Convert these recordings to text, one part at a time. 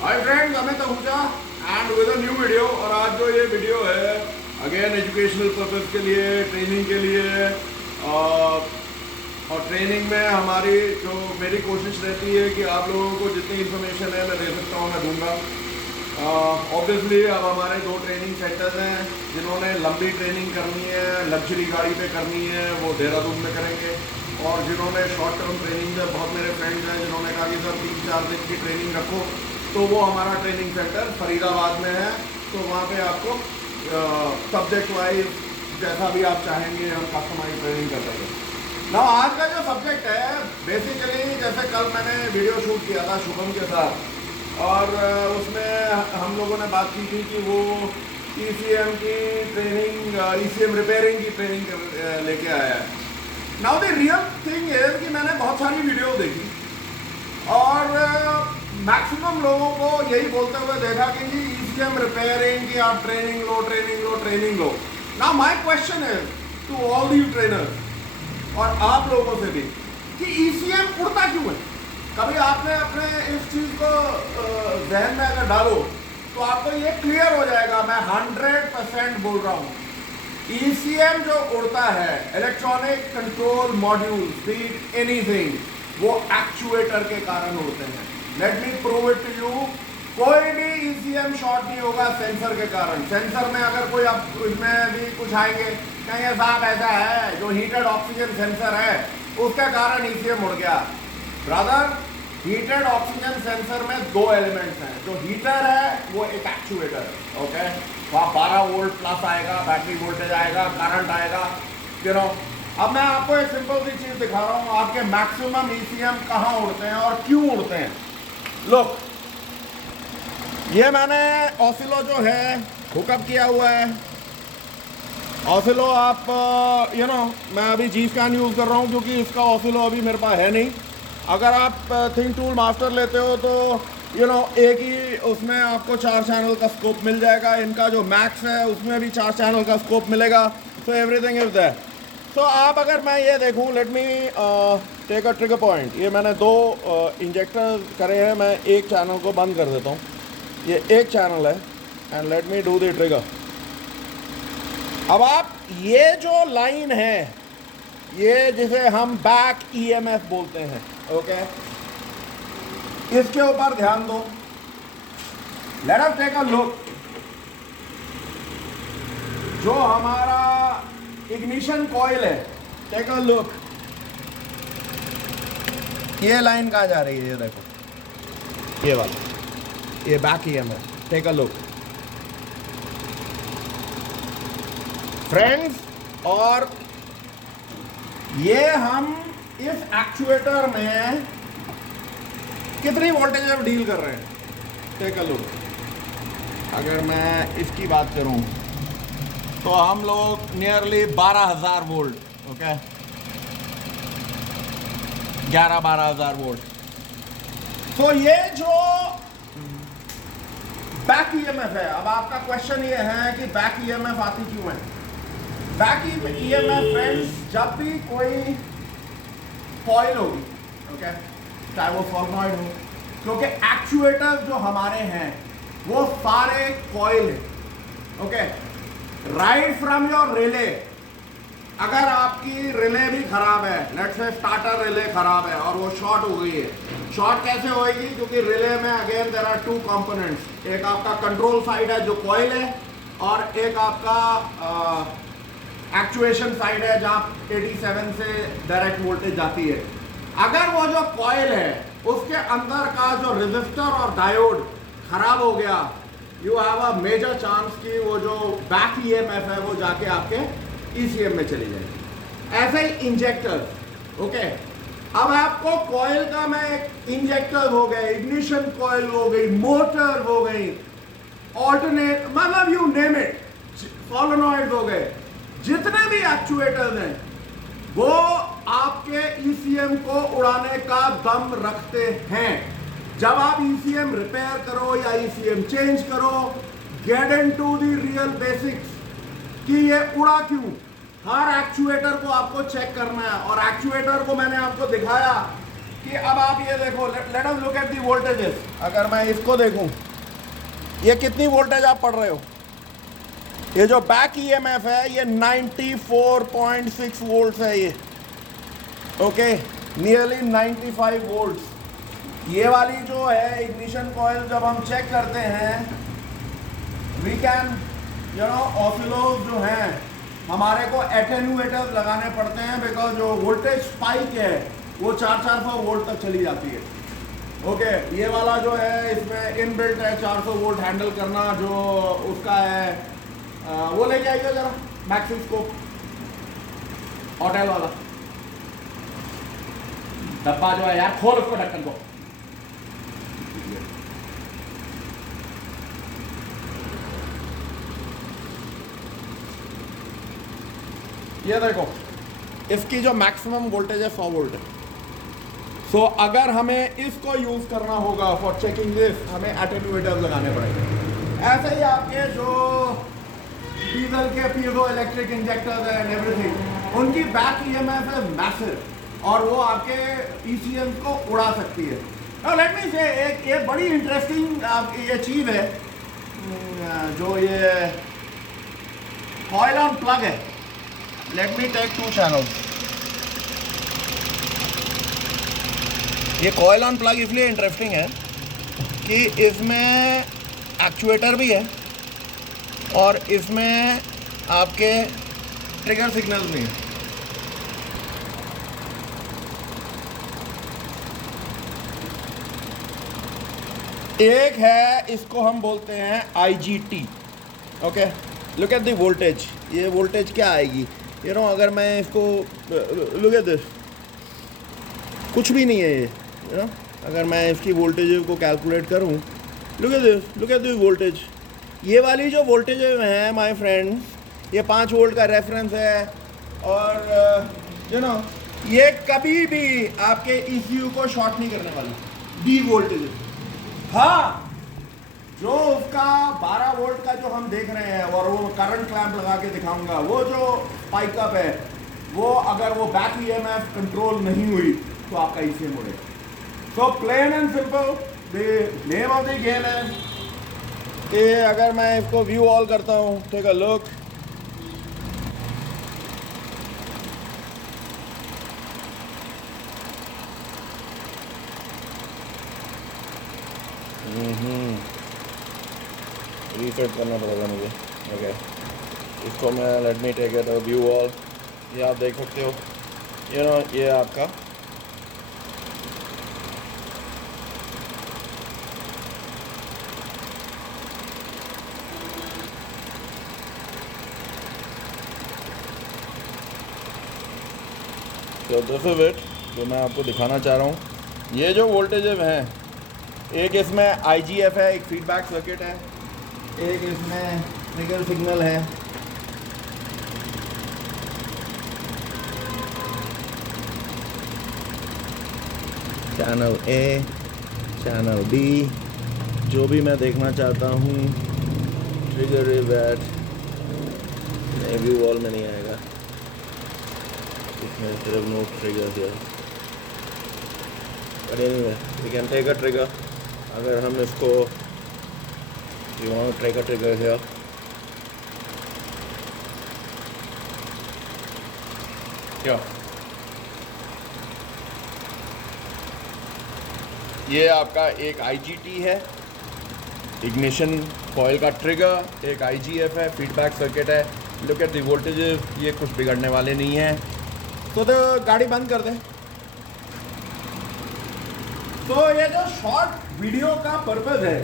Hi friends, Amit Ahuja and with a new video. और आज जो ये वीडियो है अगेन एजुकेशनल पर्पस के लिए, ट्रेनिंग के लिए। और ट्रेनिंग में हमारी जो मेरी कोशिश रहती है कि आप लोगों को जितनी इन्फॉर्मेशन है मैं दे सकता हूँ मैं दूंगा। ऑब्वियसली अब हमारे 2 ट्रेनिंग सेंटर्स हैं जिन्होंने लंबी ट्रेनिंग करनी है, लग्जरी गाड़ी पे करनी है, वो देहरादून में करेंगे। और जिन्होंने शॉर्ट टर्म ट्रेनिंग में, बहुत मेरे फ्रेंड्स हैं जिन्होंने कहा कि सर 3-4 दिन की ट्रेनिंग रखो, तो वो हमारा ट्रेनिंग सेंटर फरीदाबाद में है। तो वहाँ पे आपको सब्जेक्ट वाइज जैसा भी आप चाहेंगे हम कस्टमाइज ट्रेनिंग कर देंगे ना। आज का जो सब्जेक्ट है बेसिकली, जैसे कल मैंने वीडियो शूट किया था शुभम के साथ, और उसमें हम लोगों ने बात की थी कि वो ECM की ट्रेनिंग, ECM रिपेयरिंग की ट्रेनिंग लेके आया है। नाउ द रियल थिंग है कि मैंने बहुत सारी वीडियो देखी और मैक्सिमम लोगों को यही बोलते हुए देखा कि जी ECM रिपेयरिंग की आप ट्रेनिंग लो, ट्रेनिंग लो, ट्रेनिंग लो। Now my question is to all the trainers और आप लोगों से भी कि ECM उड़ता क्यों है? कभी आपने अपने इस चीज को जहन में अगर डालो तो आपको ये क्लियर हो जाएगा। मैं 100% बोल रहा हूँ, ECM जो उड़ता है, electronic control module, speed anything, वो एक्चुएटर के कारण उड़ते हैं। Let me prove it to you. कोई भी ECM शॉर्ट नहीं होगा सेंसर के कारण। सेंसर में अगर कोई आप इसमें भी कुछ आएंगे कहेंगे साहब ऐसा है, जो हीटेड ऑक्सीजन सेंसर है उसके कारण ECM उड़ गया। ब्रदर, हीटेड ऑक्सीजन सेंसर में 2 एलिमेंट्स हैं। जो हीटर है वो एक एक्चुएटर है, ओके। वहाँ 12 वोल्ट प्लस आएगा, बैटरी वोल्टेज आएगा, करंट आएगा, यू नो। अब मैं आपको एक सिंपल सी चीज दिखा रहा हूँ, आपके मैक्सिमम ECM कहाँ उड़ते हैं और क्यों उड़ते हैं। लुक, ये मैंने ऑसिलो जो है हुकअप किया हुआ है। ऑसिलो आप यू नो, मैं अभी G-Scan यूज़ कर रहा हूँ क्योंकि इसका ऑसिलो अभी मेरे पास है नहीं। अगर आप थिंक टूल मास्टर लेते हो तो यू नो एक ही उसमें आपको 4 चैनल का स्कोप मिल जाएगा। इनका जो मैक्स है उसमें भी 4 चैनल का स्कोप मिलेगा। So everything is there. So आप अगर मैं ये देखूं, let me take a trigger point. ये मैंने 2 इंजेक्टर करे हैं। मैं एक चैनल को बंद कर देता हूँ, ये एक चैनल है, and let me do the trigger. अब आप ये जो लाइन है, ये जिसे हम बैक EMF बोलते हैं, ओके, इसके ऊपर ध्यान दो। Let us take a look. जो हमारा इग्निशन कॉइल है, टेक अ लुक। ये लाइन कहाँ जा रही है? ये देखो, ये वाला, ये back EMF। Take a look friends. और ये हम इस एक्चुएटर में कितनी वोल्टेज अब डील कर रहे हैं? Take a look. अगर मैं इसकी बात करूं तो हम लोग नियरली 12,000 वोल्ट, ओके, 11-12,000 वोल्ट। तो ये जो बैक EMF है, अब आपका क्वेश्चन ये है कि बैक EMF आती क्यों है? बैक EMF फ्रेंड्स, जब भी कोई कॉइल होगी, ओके, चाहे वो सोलनॉइड हो, क्योंकि एक्चुएटर जो हमारे हैं वो सारे कॉइल हैं, okay. Right from your relay, अगर आपकी रिले भी खराब है, लेट्स से स्टार्टर रिले खराब है और वो शॉर्ट हो गई है। शॉर्ट कैसे होएगी? क्योंकि रिले में अगेन देयर आर 2 कंपोनेंट्स। एक आपका कंट्रोल साइड है जो कॉइल है, और एक आपका एक्चुएशन साइड है जहाँ 87 से डायरेक्ट वोल्टेज जाती है। अगर वो जो कॉइल है उसके अंदर का जो रेजिस्टर और डायोड खराब हो गया, you have a major chance कि वो जो बैक EMF है वो जाके आपके ECM में चली जाएगी। ऐसे ही इंजेक्टर, ओके। अब आपको कॉइल का मैं इंजेक्टर हो गए, इग्निशन कॉइल हो गई, मोटर हो गई, ऑल्टरनेट, मतलब यू नेम इट, सोलेनॉइड हो गए, जितने भी एक्चुएटर्स हैं वो आपके ECM को उड़ाने का दम रखते हैं। जब आप ECM रिपेयर करो या ECM चेंज करो, get into the real basics कि ये उड़ा क्यों। हर एक्चुएटर को आपको चेक करना है, और एक्चुएटर को मैंने आपको दिखाया कि अब आप ये देखो, let us look at the voltages. अगर मैं इसको देखूं, ये कितनी वोल्टेज आप पढ़ रहे हो? ये जो बैक ईएमएफ है ये 94.6 वोल्ट्स है ये, ओके, नियरली 95 वोल्ट्स। ये वाली जो है इग्निशन कॉइल जब हम चेक करते हैं, वी कैन ऑसिलोज जो हैं हमारे को एटेन्यूएटर्स लगाने पड़ते हैं, बिकॉज जो वोल्टेज स्पाइक है वो 400 वोल्ट तक चली जाती है, ओके। ये वाला जो है इसमें इनबिल्ट है 400 वोल्ट हैंडल करना, जो उसका है वो लेके आइए जरा, मैक्सिस को होटल वाला डब्बा जो है यार, खोल उसको ढक्कन को। ये देखो, इसकी जो मैक्सिमम वोल्टेज है 100 वोल्ट है। सो अगर हमें इसको यूज करना होगा फॉर चेकिंग दिस, हमें एटेन्यूएटर लगाने पड़ेंगे। ऐसे ही आपके जो डीजल के piezo electric injectors and everything, उनकी बैक ईएमएफ है मैसिव और वो आपके ईसीएम को उड़ा सकती है। नाउ लेट मी से एक बड़ी इंटरेस्टिंग ये चीज़ है, जो ये कॉइल ऑन प्लग है। Let me take 2 channels. ये कॉइल ऑन प्लग इसलिए इंटरेस्टिंग है कि इसमें एक्चुएटर भी है और इसमें आपके ट्रिगर सिग्नल भी हैं। एक है, इसको हम बोलते हैं IGT, okay. Look at the voltage. ये वोल्टेज क्या आएगी, यू नो, अगर मैं इसको लुक एट दिस, कुछ भी नहीं है ये, यू नो। अगर मैं इसकी वोल्टेज को कैलकुलेट करूं, look at this, look at the voltage. ये वाली जो वोल्टेज है माय फ्रेंड्स, ये 5 वोल्ट का रेफरेंस है और यू नो ये कभी भी आपके ECU को शॉर्ट नहीं करने वाली, डी वोल्टेज। हाँ, जो उसका 12 वोल्ट का जो हम देख रहे हैं और वो करंट क्लैंप लगा के दिखाऊंगा, वो जो स्पाइक अप है, वो अगर वो बैक EMF कंट्रोल नहीं हुई तो आपका ECM उड़ेगा। So plain and simple the name of the game है कि अगर मैं इसको व्यू ऑल करता हूँ, टेक अ लुक, रीसेट करना पड़ेगा मुझे, ओके। इसको मैं let me take it view all. ये आप देख सकते हो, यू नो, ये आपका तो दिस इज इट, जो मैं आपको दिखाना चाह रहा हूँ। ये जो वोल्टेज हैं, एक इसमें IGF है, एक फीडबैक सर्किट है, एक इसमें ट्रिगर सिग्नल है, चैनल A, चैनल B, जो भी मैं देखना चाहता हूँ। Trigger is at, view all में नहीं आएगा, इसमें सिर्फ नो ट्रिगर है। But anyway we can take a trigger. अगर हम इसको you want take a trigger here, क्या ये आपका एक IGT है, इग्निशन कॉइल का ट्रिगर, एक IGF है, फीडबैक सर्किट है। लुक एट द वोल्टेजेस, ये कुछ बिगड़ने वाले नहीं हैं। तो गाड़ी बंद कर दें। तो ये जो शॉर्ट वीडियो का पर्पस है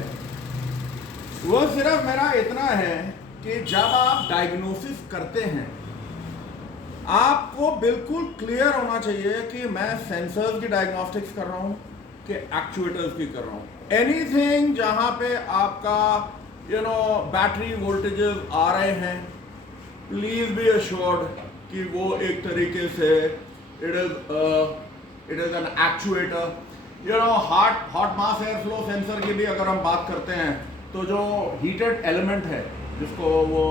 वो सिर्फ मेरा इतना है कि जब आप डायग्नोसिस करते हैं, आपको बिल्कुल क्लियर होना चाहिए कि मैं सेंसर्स की डायग्नोस्टिक्स कर रहा हूँ कि एक्चुएटर्स की कर रहा हूँ। एनीथिंग जहाँ पे आपका यू नो बैटरी वोल्टेजेस आ रहे हैं, प्लीज बी अश्योर्ड कि वो एक तरीके से it is an actuator. You know hot mass air flow sensor की भी अगर हम बात करते हैं, तो जो हीटेड एलिमेंट है जिसको वो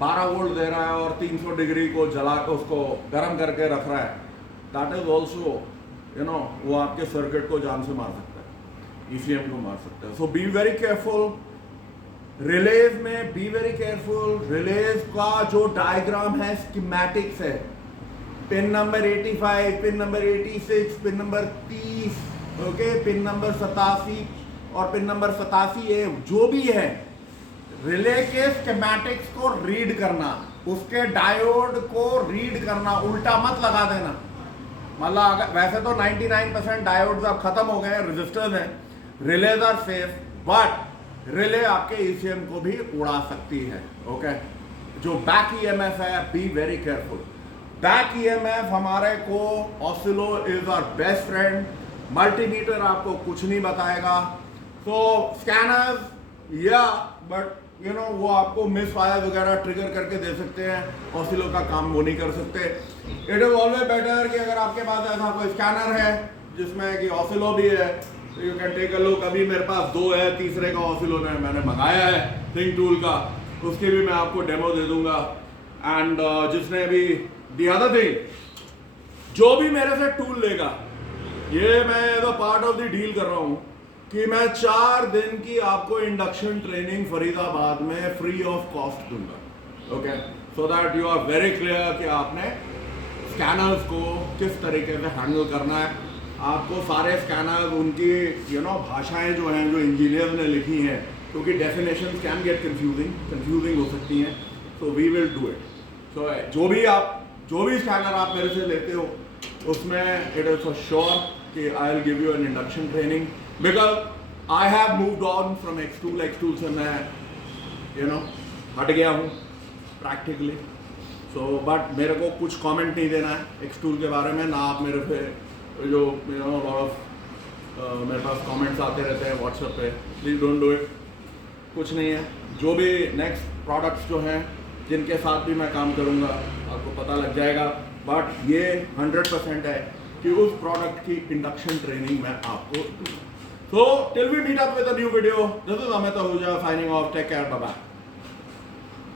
12 वोल्ट दे रहा है और 300 डिग्री को जला के उसको गर्म करके रख रहा है, दैट इज ऑल्सो वो आपके सर्किट को जान से मार सकता है, ECM को मार सकता है। सो बी वेरी केयरफुल। रिलेज में बी वेरी केयरफुल। रिलेज का जो डायग्राम है स्कीमेटिक्स है, pin number 85, pin number 86, pin number 30, okay, pin number 87 और पिन नंबर 87A जो भी है, रिले के स्कीमेटिक्स को रीड करना, उसके डायोड को रीड करना, उल्टा मत लगा देना। मतलब वैसे तो 99% डायोड्स अब खत्म हो गए हैं, रजिस्टर्स हैं, relays are safe, but relay आपके ECM को भी उड़ा सकती है। ओके, जो बैक EMF है, be very careful. Back EMF हमारे को oscillo is our best friend. Multimeter आपको कुछ नहीं बताएगा। तो स्कैनर्स या बट वो आपको मिस फायर वगैरह ट्रिगर करके दे सकते हैं, ऑसिलो का काम वो नहीं कर सकते। इट इज ऑलवेज बेटर कि अगर आपके पास ऐसा कोई स्कैनर है जिसमें कि ऑसिलो भी है, तो you can take a look. अभी मेरे पास 2 है, तीसरे का ऑसिलो मैंने मंगाया है थिंक टूल का, उसकी भी मैं आपको डेमो दे दूंगा। एंड जिसने भी दी अदर थिंग, जो भी मेरे से टूल लेगा, ये मैं as a part of the deal कर रहा हूँ कि मैं 4 दिन की आपको इंडक्शन ट्रेनिंग फरीदाबाद में फ्री ऑफ कॉस्ट दूंगा। Okay, so that you are very clear कि आपने स्कैनर्स को किस तरीके से हैंडल करना है। आपको सारे स्कैनर्स उनकी भाषाएं जो हैं, जो इंजीनियर्स ने लिखी हैं, क्योंकि डेफिनेशन कैन गेट कंफ्यूजिंग हो सकती हैं, so we will do it. So जो भी स्कैनर आप मेरे से लेते हो, उसमें इट इज फॉर श्योर कि I will give you N induction training, because I have moved on from X2 से मैं हट गया हूँ प्रैक्टिकली। सो बट मेरे को कुछ कमेंट नहीं देना है X2 के बारे में, ना आप मेरे पे जो मेरे पास कमेंट्स आते रहते हैं व्हाट्सएप पे, प्लीज़ डोंट डू इट। कुछ नहीं है। जो भी नेक्स्ट प्रोडक्ट्स जो हैं जिनके साथ भी मैं काम करूँगा आपको पता लग जाएगा, बट ये 100% है कि उस प्रोडक्ट की इंडक्शन ट्रेनिंग मैं आपको दूँगा। So till we meet up with a new video, this is Amit Ahuja signing off. Take care. Bye bye.